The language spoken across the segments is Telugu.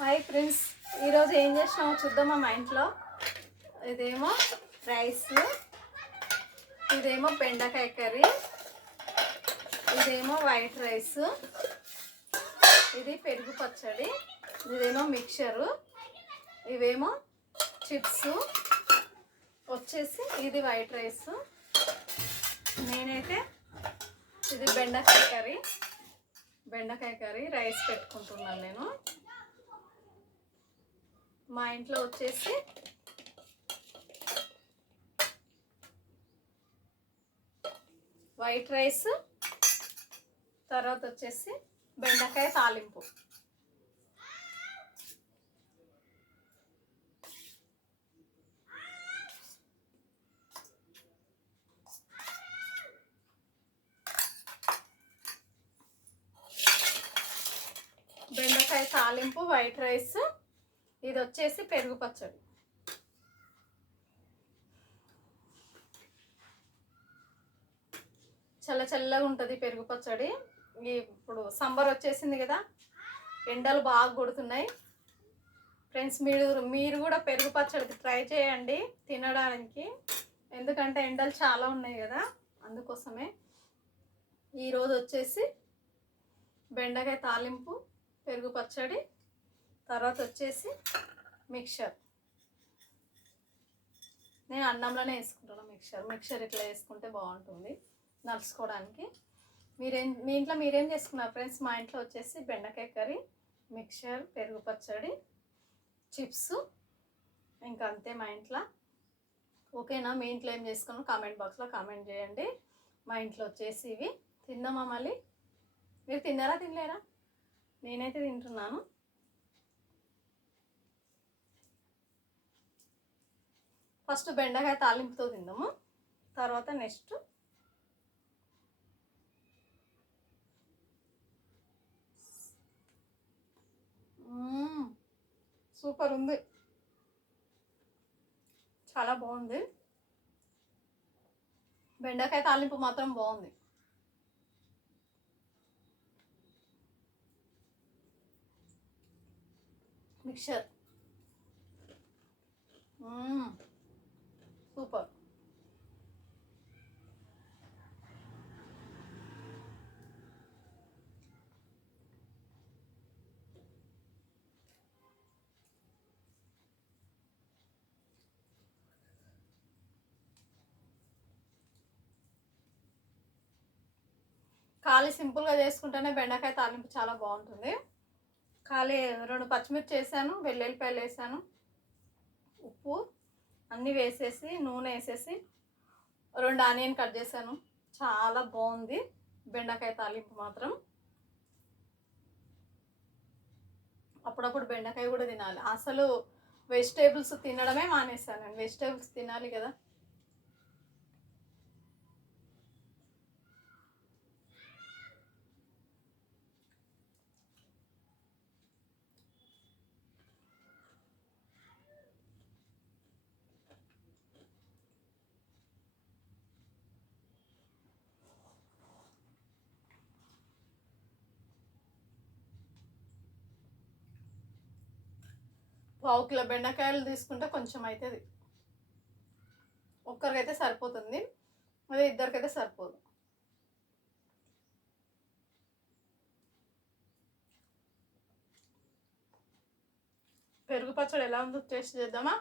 హాయ్ ఫ్రెండ్స్, ఈరోజు ఏం చేసినామో చూద్దామా మా ఇంట్లో. ఇదేమో రైస్, ఇదేమో బెండకాయ కర్రీ, ఇదేమో వైట్ రైస్, ఇది పెరుగు పచ్చడి, ఇదేమో మిక్చరు, ఇవేమో చిప్స్ వచ్చేసి ఇది వైట్ రైస్. నేనైతే ఇది బెండకాయ కర్రీ రైస్ పెట్టుకుంటున్నాను నేను. మా ఇంట్లో వచ్చేసి వైట్ రైస్, తర్వాత వచ్చేసి బెండకాయ తాలింపు. బెండకాయ తాలింపు, వైట్ రైస్, ఇది వచ్చేసి పెరుగు పచ్చడి. చల్లగా ఉంటుంది పెరుగు పచ్చడి. ఇప్పుడు సమ్మర్ వచ్చేసింది కదా, ఎండలు బాగా కొడుతున్నాయి ఫ్రెండ్స్. మీరు కూడా పెరుగు పచ్చడి ట్రై చేయండి తినడానికి, ఎందుకంటే ఎండలు చాలా ఉన్నాయి కదా, అందుకోసమే. ఈరోజు వచ్చేసి బెండకాయ తాలింపు, పెరుగు పచ్చడి, తర్వాత వచ్చేసి మిక్చర్. నేను అన్నంలోనే వేసుకుంటాను మిక్చర్ ఇట్లా వేసుకుంటే బాగుంటుంది నలుసుకోవడానికి. మీ ఇంట్లో మీరేం చేసుకున్నారు ఫ్రెండ్స్? మా ఇంట్లో వచ్చేసి బెండకాయ కర్రీ, మిక్చర్, పెరుగు పచ్చడి, చిప్స్, ఇంకా అంతే మా ఇంట్లో. ఓకేనా? మీ ఇంట్లో ఏం చేసుకున్నారో కామెంట్ బాక్స్లో కామెంట్ చేయండి. మా ఇంట్లో వచ్చేసి ఇవి తిందామా మళ్ళీ. మీరు తిన్నారా తినలేరా? నేనైతే తింటున్నాను. ఫస్ట్ బెండకాయ తాలింపుతో తిందాము, తర్వాత నెక్స్ట్ సూపర్ ఉంది, చాలా బాగుంది. బెండకాయ తాలింపు మాత్రం బాగుంది. Mixture super. ఖాళీ సింపుల్గా చేసుకుంటేనే బెండకాయ తాలింపు చాలా బాగుంటుంది. ఖాళీ 2 పచ్చిమిర్చి వేసాను, వెల్లుల్లిపాయలు వేసాను, ఉప్పు అన్నీ వేసేసి, నూనె వేసేసి 2 ఆనియన్ కట్ చేశాను. చాలా బాగుంది బెండకాయ తాలింపు మాత్రం. అప్పుడప్పుడు బెండకాయ కూడా తినాలి. అసలు వెజిటేబుల్స్ తినడమే మానేసాను నేను. వెజిటేబుల్స్ తినాలి కదా. పావు కిలో బెండకాయలు తీసుకుంటే కొంచెం అవుతుంది. ఒక్కరికైతే సరిపోతుంది, అదే ఇద్దరికైతే సరిపోదు. పెరుగు పచ్చడి ఎలా ఉందో టేస్ట్ చేద్దామా?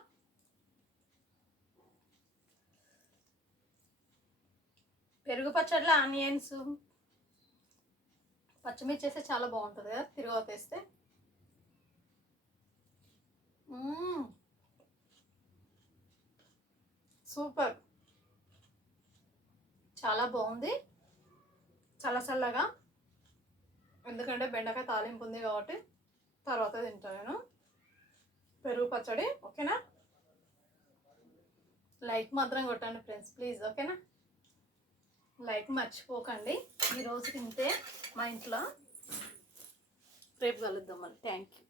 పెరుగు పచ్చడిలో ఆనియన్స్, పచ్చిమిర్చి వేస్తే చాలా బాగుంటుంది కదా, తిరువాత వేస్తే. సూపర్, చాలా బాగుంది. చల్లగా, ఎందుకంటే బెండకాయ తాలింపు ఉంది కాబట్టి తర్వాత తింటాను నేను పెరుగు పచ్చడి. ఓకేనా? లైక్ మాత్రం కొట్టండి ఫ్రెండ్స్ ప్లీజ్. ఓకేనా? లైక్ మర్చిపోకండి. ఈరోజు తింటే మా ఇంట్లో. రేపు కలుద్దాం మళ్ళీ. Thank you.